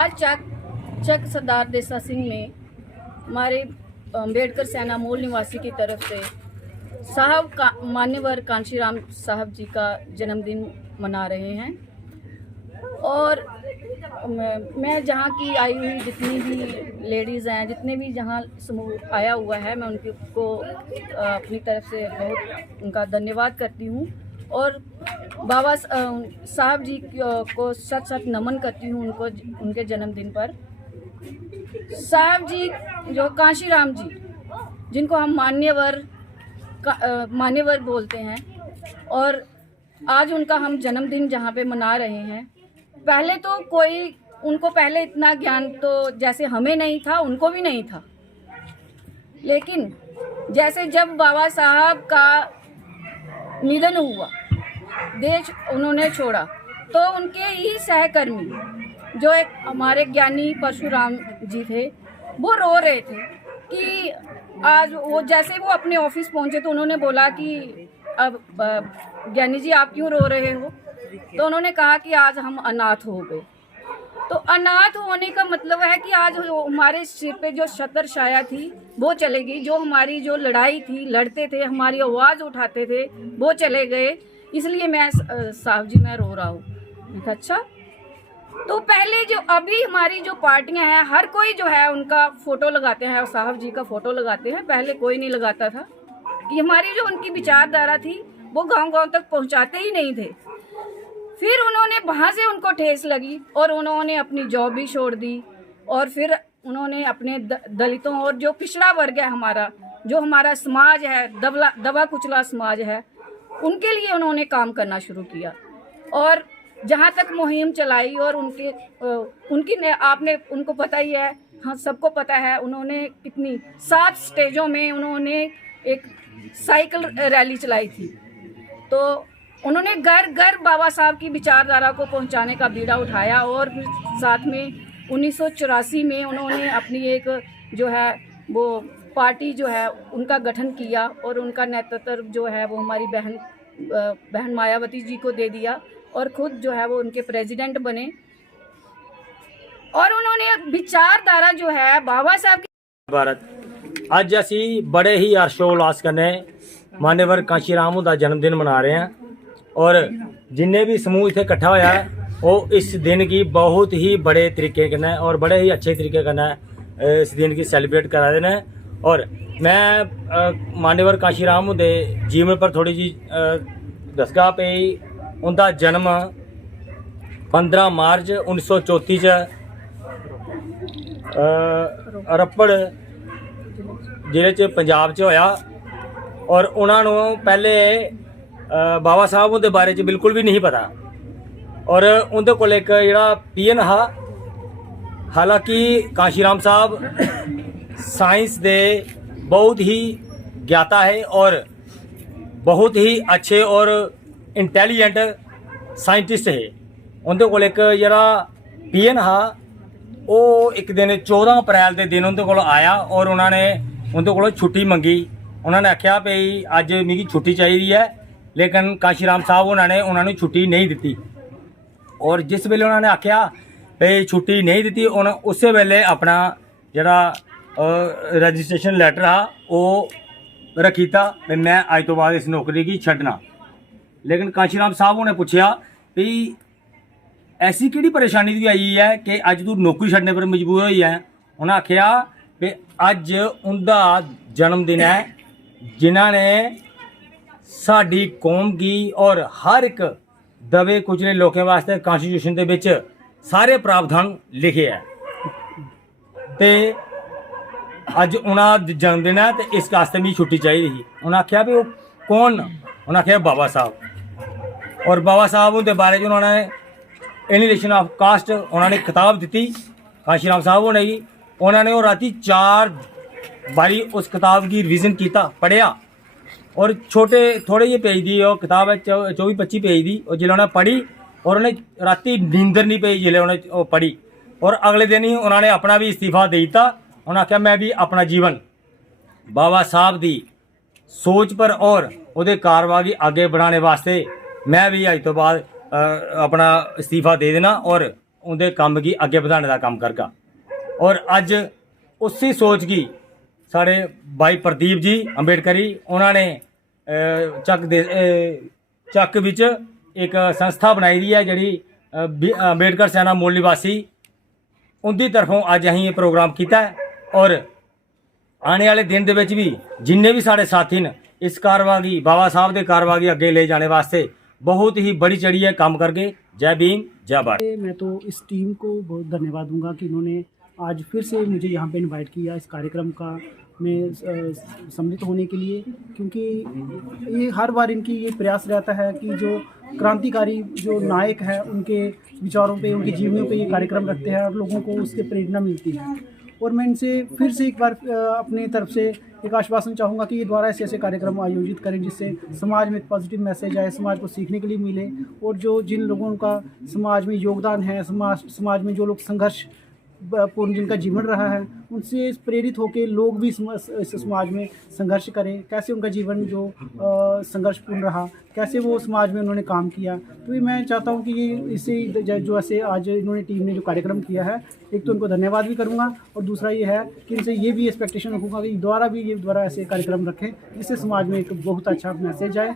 आज चक सरदार देसा सिंह में हमारे अम्बेडकर सेना मूल निवासी की तरफ से साहब का मान्यवर कांशीराम साहब जी का जन्मदिन मना रहे हैं। और मैं जहाँ की आई हुई जितनी भी लेडीज़ हैं, जितने भी जहाँ समूह आया हुआ है, मैं उनको अपनी तरफ से बहुत उनका धन्यवाद करती हूँ और बाबा साहब जी को सच सच नमन करती हूँ उनको, उनके जन्मदिन पर। साहब जी जो कांशीराम जी, जिनको हम मान्यवर बोलते हैं, और आज उनका हम जन्मदिन जहाँ पे मना रहे हैं। पहले तो कोई उनको पहले इतना ज्ञान तो जैसे हमें नहीं था, उनको भी नहीं था, लेकिन जैसे जब बाबा साहब का निधन हुआ, देश उन्होंने छोड़ा, तो उनके ही सहकर्मी जो एक हमारे ज्ञानी परशुराम जी थे, वो रो रहे थे कि आज वो जैसे वो अपने ऑफिस पहुंचे तो उन्होंने बोला कि अब ज्ञानी जी आप क्यों रो रहे हो? तो उन्होंने कहा कि आज हम अनाथ हो गए। तो अनाथ होने का मतलब है कि आज हमारे सिर पे जो छत्र छाया थी वो चले गई, जो हमारी जो लड़ाई थी, लड़ते थे, हमारी आवाज़ उठाते थे, वो चले गए। इसलिए मैं साहब जी मैं रो रहा हूँ। अच्छा, तो पहले जो अभी हमारी जो पार्टियां हैं, हर कोई जो है उनका फोटो लगाते हैं और साहब जी का फोटो लगाते हैं। पहले कोई नहीं लगाता था कि हमारी जो उनकी विचारधारा थी वो गांव-गांव तक पहुंचाते ही नहीं थे। फिर उन्होंने वहाँ से उनको ठेस लगी और उन्होंने अपनी जॉब भी छोड़ दी, और फिर उन्होंने अपने दलितों और जो पिछड़ा वर्ग है हमारा, जो हमारा समाज है, दबा कुचला समाज है, उनके लिए उन्होंने काम करना शुरू किया। और जहाँ तक मुहिम चलाई, और आपने उनको पता ही है, हाँ सबको पता है, उन्होंने कितनी 7 स्टेजों में उन्होंने एक साइकिल रैली चलाई थी। तो उन्होंने घर घर बाबा साहब की विचारधारा को पहुंचाने का बीड़ा उठाया। और फिर साथ में 1984 में उन्होंने अपनी एक जो है वो पार्टी जो है उनका गठन किया, और उनका नेतृत्व जो है वो हमारी बहन मायावती जी को दे दिया, और खुद जो है वो उनके प्रेसिडेंट बने। और उन्होंने विचारधारा जो है बाबा साहब की भारत आज असी बड़े ही हर्षोल्लास कन्नै मान्यवर कांशीराम दा जन्मदिन मना रहे हैं, और जिन्हें भी समूह इत्थे इकट्ठा होया है वो इस दिन की बहुत ही बड़े तरीके कन्नै और बड़े ही अच्छे तरीके कन्नै इस दिन की सेलिब्रेट करा दे ने। और मैं मान्यवर कांशीराम दे जीवन पर थोड़ी जी दसगा पे। उनका जन्म 15 मार्च 1934 च रपड़ जिले च पंजाब च होया। और उन्होंने पहले बाबा साहब उनके बारे च बिल्कुल भी नहीं पता, और उनके कोल एक जिहड़ा पीएन हा। हालांकि कांशीराम साहब साइंस दे बहुत ही ज्ञाता है और बहुत ही अच्छे और इंटैलीजेंट साइंटिस्ट है। उनके कोल एक जिहड़ा पीएन हा, वो एक दिन 14 अप्रैल के दिन उनके कोल आया, और उन्होंने उनके कोल छुट्टी मंगी। उन्होंने आख्या भाई अज मिगी छुट्टी चाहिए है, लेकिन कांशीराम साहब उन्होंने छुट्टी नहीं दी। और जिस वेले उन्होंने आख्या भाई छुट्टी नहीं दी, उन्होंने उस वेले अपना जरा रजिस्ट्रेशन लैटर हा वो रखी था भाई मैं अज तो बाद इस नौकरी की छड्डना। लेकिन कांशीराम साहब उन्हें पूछया भाई ऐसी किहड़ी परेशानी दी आई है कि अज तू नौकरी छड्डने पर मजबूर होई है? उन्हें आख्या भाई अज उनका जन्मदिन है, जिन्हों ने साडी कौम की और हर एक दबे कुचले लोगों वास्ते कॉन्स्टिट्यूशन के विच सारे प्रावधान लिखे है, ते अज उन्होंने जन्मदिन है, तो इस वास्ते मैं छुट्टी चाहिए थी। उन्हें आख्या भी वो कौन? उन्हें आख्या बाबा साहब। और बाबा साहब उनके बारे उन्होंने एलिनेशन ऑफ कास्ट उन्होंने किताब दी कांशीराम साहब होने। उन्होंने वो राती 4 बारी उस किताब की रिविजन किया, पढ़िया, और छोटे थोड़े जे पेज की किताब है, 24-25 पेज की। और जिले उन्हें पढ़ी और उन्हें राती नींदर नहीं पई जिले उन्हें पढ़ी, और अगले दिन ही उन्होंने अपना भी इस्तीफा दे दिता। उन्हें आख्या मैं भी अपना जीवन बाबा साहब की सोच पर और उहदे कारवाई आगे बढ़ाने वास्ते मैं भी अज तो बाद अपना इस्तीफा दे देना। और उनके काम की अगे बढ़ाने का काम करगा। और अज उसी सोच की साढ़े भाई प्रदीप जी अंबेडकरी उन्होंने ਚੱਕ ਵਿੱਚ एक संस्था बनाई दी है जी अंबेडकर सेना मूल निवासी उनकी तरफों अज अं प्रोग्राम किया है। और आने वाले दिन के भी जिन्ने भी साढ़े साथी ने इस कारवां की बाबा साहब के कारवां की अगे ले जाने वास्ते बहुत ही बड़ी चढ़ी है काम करके। जय भीम जय भारत। मैं तो इस टीम को बहुत धन्यवाद दूंगा कि इन्होंने आज फिर से मुझे यहाँ पे इनवाइट किया इस कार्यक्रम का में सम्मिलित होने के लिए, क्योंकि ये हर बार इनकी ये प्रयास रहता है कि जो क्रांतिकारी जो नायक हैं उनके विचारों पे उनके जीवनों पे ये कार्यक्रम रखते हैं और लोगों को उससे प्रेरणा मिलती है। और मैं इनसे फिर से एक बार अपने तरफ से एक आश्वासन चाहूँगा कि ये द्वारा ऐसे ऐसे कार्यक्रम आयोजित करें जिससे समाज में एक पॉजिटिव मैसेज आए, समाज को सीखने के लिए मिले। और जो जिन लोगों का समाज में योगदान है, समाज में जो लोग संघर्ष पूर्ण जिनका जीवन रहा है, उनसे प्रेरित होकर लोग भी इस समाज में संघर्ष करें, कैसे उनका जीवन जो संघर्षपूर्ण रहा, कैसे वो समाज में उन्होंने काम किया। तो ये मैं चाहता हूँ कि ये इससे जो ऐसे आज इन्होंने टीम ने जो कार्यक्रम किया है, एक तो उनको धन्यवाद भी करूँगा और दूसरा ये है कि इनसे ये भी एक्सपेक्टेशन रखूँगा कि दोबारा ऐसे कार्यक्रम रखें जिससे समाज में एक बहुत अच्छा मैसेज आए।